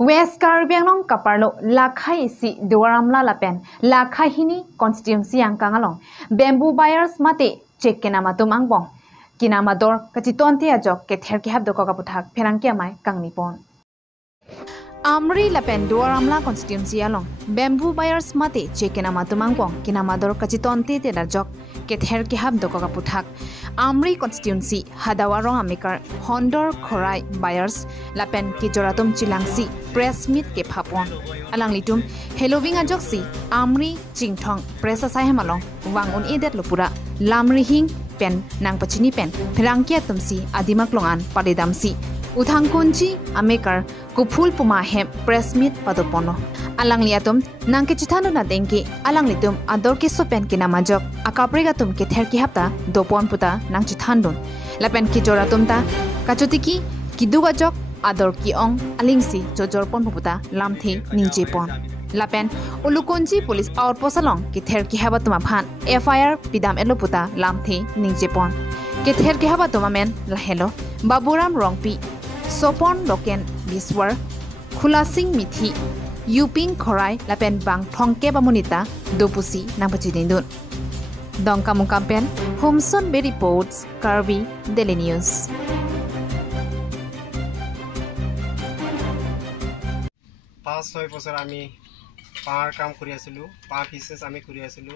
West Caribbean kaparlo lakhai si duaramla lapen lakhai hini constituency ang kangalong bamboo buyers mate chek kinam atum angbong kinam ador kachitonte ajok kether kehap doko kaputhak pherangke amai kangnipon Amri lapen duaramla constituency along bamboo buyers mate chek kinam atum angbong kinam ador kachitonte te ajok kether kehap doko kaputhak Amri constituency hadawarong amikar hondor khorai buyers lapen kijoratum chilangsi press meet ke phapon alang litum heloving ajoksi Amri chingthong press asai hemalong wangun edet lupura lamri hing pen nang pachini pen pherangkia tumsi adimak longan padedamsi uthangkunchi amikar kupul puma hem press meet padopono alang liatum nang ke chithanu na dengki alang litum ador ke sopen ke namajok akaprega tum ke ther ki hapta dopon puta nang chithandun lapen ki joratum ta kachotiki kidugajok ador ki ong alingsi jojorpon puta lamthi ninjepon lapen ulukonji police outpost along ke ther ki habatuma phan FIR pidam eloputa lamthi ninjepon ke ther ki habatuma men lahelo baburam rongpi sopon loken biswar khulasing mithi Yuping khorai lapen bang thongke bamunita dopusi nangpachidindun dongkamung kampen Homson Bay Reports Karbi Daily News 5-6 বছর আমি পাহাড় কাম কৰি আছিলো পাহাড় business আমি কৰি আছিলো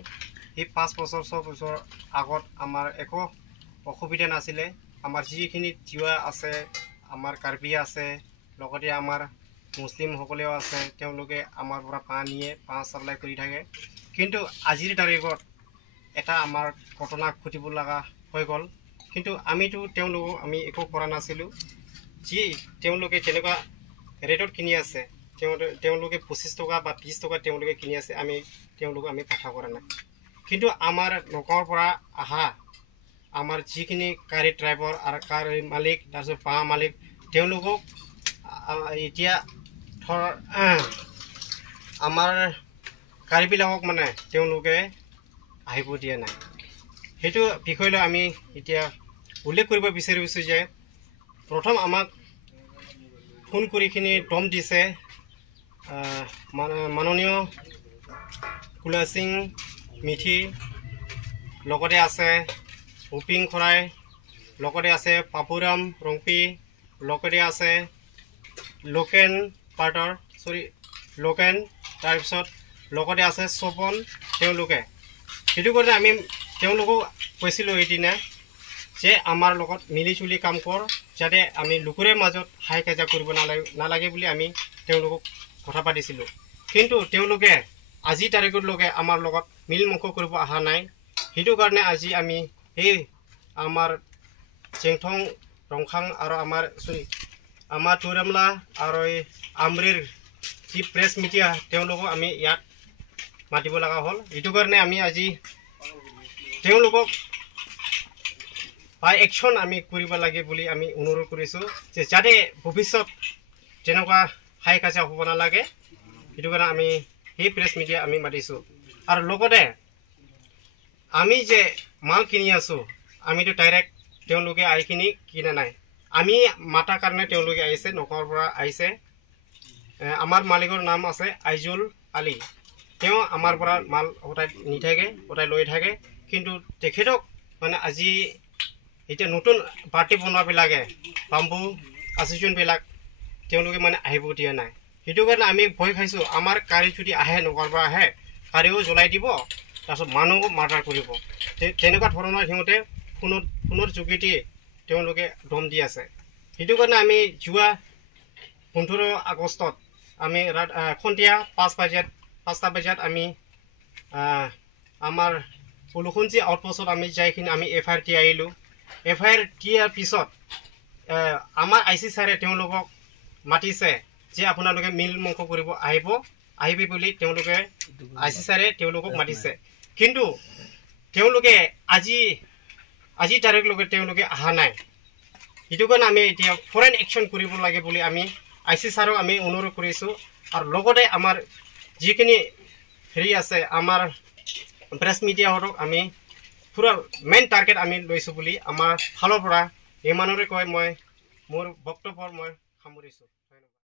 এই 5 বছৰ 6 বছৰ আগত আমাৰ একো অসুবিধা নাছিলে আমাৰ যিখিনি জিৱা আছে আমাৰ কাৰ্বি আছে লগতে আমাৰ মুসলিম সকলেও আছে তেওঁলোকে আমাৰ পৰা পানীয়ে পাঁচ সাপ্লাই কৰি থাকে কিন্তু আজিৰ তাৰিখত এটা আমাৰ ঘটনা ঘটিব লগা হৈ গল কিন্তু আমিতো তেওঁলোকক আমি একো কৰা নাছিলো যি তেওঁলোকে কেনেকুৱা ৰেটত কিনি আছে তেওঁলোকে 25 টকা বা 30 টকা তেওঁলোকে কিনি আছে আমি তেওঁলোকক আমি কথা কৰা নাই কিন্তু আমাৰ লোকৰ পৰা আহা আমাৰ যিখিনি গাড়ী ড্ৰাইভাৰ আৰু গাড়ী মালিক তাৰপিছত পাহা মালিক তেওঁলোকক এতিয়া আমাৰ গাড়ীবিলাকক মানে তেওঁলোকে আহিব দিয়া নাই হেতু বিষয়লৈ আমি এতিয়া উল্লেখ কৰিব বিচাৰিছো যে প্ৰথম আমাক ফোন কৰিখিনি দম দিছে মাননীয় কুলাসিং মিঠি লগতে আছে উপিং খৰাই লগতে আছে পাপুৰাম ৰংপি লগতে আছে লোকেন পাৰ্টৰ লোকেন তাৰপিছত লগতে আছে সপন তেওঁলোকে হেতু কৰি আমি তেওঁলোকক কৈছিলো এদিনা যে আমাৰ লগত মিলি চুলি কাম কৰ যাতে আমি লুকুৰে মাজত হাই কাজা কৰিব নালাগে বুলি আমি তেওঁলোকক কথা পাতিছিলো কিন্তু তেওঁলোকে আজি তাৰিখৰ লগে আমাৰ লগত মিল মুখ কৰিব আহা নাই হেতু কাৰণে আজি আমি এই আমাৰ চেংথং ৰংখাং আৰু আমাৰ তুৰামলা আৰু আমৰিৰ যি প্ৰেছ মিডিয়া তেওঁলোকক আমি ইয়াত মাতিব লগা হ'ল এইটো কাৰণে আমি আজি তেওঁলোকক বাই একশ্যন আমি কৰিব লাগে বুলি আমি অনুৰোধ কৰিছো যে যাতে ভৱিষ্যত যেনেকুৱা হাই কাজা হ'ব নালাগে এইটো কাৰণে আমি এই প্ৰেছ মিডিয়া আমি মাতিছো আৰু লগতে আমি যে মাল কিনি আছো আমিতো ডাইৰেক্ট তেওঁলোকে আইখিনি কিনা নাই আমি মাতা কাৰণে তেওঁলোকে আহিছে নকৰ পৰা আহিছে আমাৰ মালিকৰ নাম আছে আইজুল আলী তেওঁ আমাৰ পৰা মাল হঠাৎ নি থাকে হঠাৎ লৈ থাকে কিন্তু তেখেতক মানে আজি এটা নতুন পাৰ্টি বনোৱাবিলাকে বাম্বু এছ'চিয়েশ্যনবিলাক তেওঁলোকে মানে আহিব দিয়া নাই সেইটো কাৰণে আমি ভয় খাইছো আমাৰ গাড়ী যদি আহে নকৰ পৰা আহে গাড়ীও জ্বলাই দিব তাৰপিছত মানুহো মাৰ্ডাৰ কৰিব তেনেকুৱা ধৰণৰ সিহঁতে ফোনৰ যোগেদি তেওঁলোকে দম দি আছে সেইটো কাৰণে আমি যোৱা 15 আগষ্টত আমি সন্ধিয়া 5টা বজাত আমি আমাৰ পুলুখুঞ্জি আউটপোষ্টত আমি যাইখিনি আমি FIR দি আহিলো FIR দিয়াৰ পিছত আমাৰ IC ছাৰে তেওঁলোকক মাতিছে যে আপোনালোকে মিল মুখ কৰিব আহিবি বুলি তেওঁলোকে IC ছাৰে তেওঁলোকক মাতিছে কিন্তু তেওঁলোকে আজি তাৰিখলৈকে তেওঁলোকে আহা নাই এইটো কাৰণে আমি এতিয়া ফৰেন একশ্যন কৰিব লাগে বুলি আমি IC ছাৰক আমি অনুৰোধ কৰিছো আৰু লগতে আমাৰ যিখিনি হেৰি আছে আমাৰ প্ৰেছ মিডিয়া হওক আমি পুৰা মেইন টাৰ্গেট আমি লৈছো বুলি আমাৰ ফালৰ পৰা ইমানৰে কৈ মই মোৰ বক্তব্য মই সামৰিছো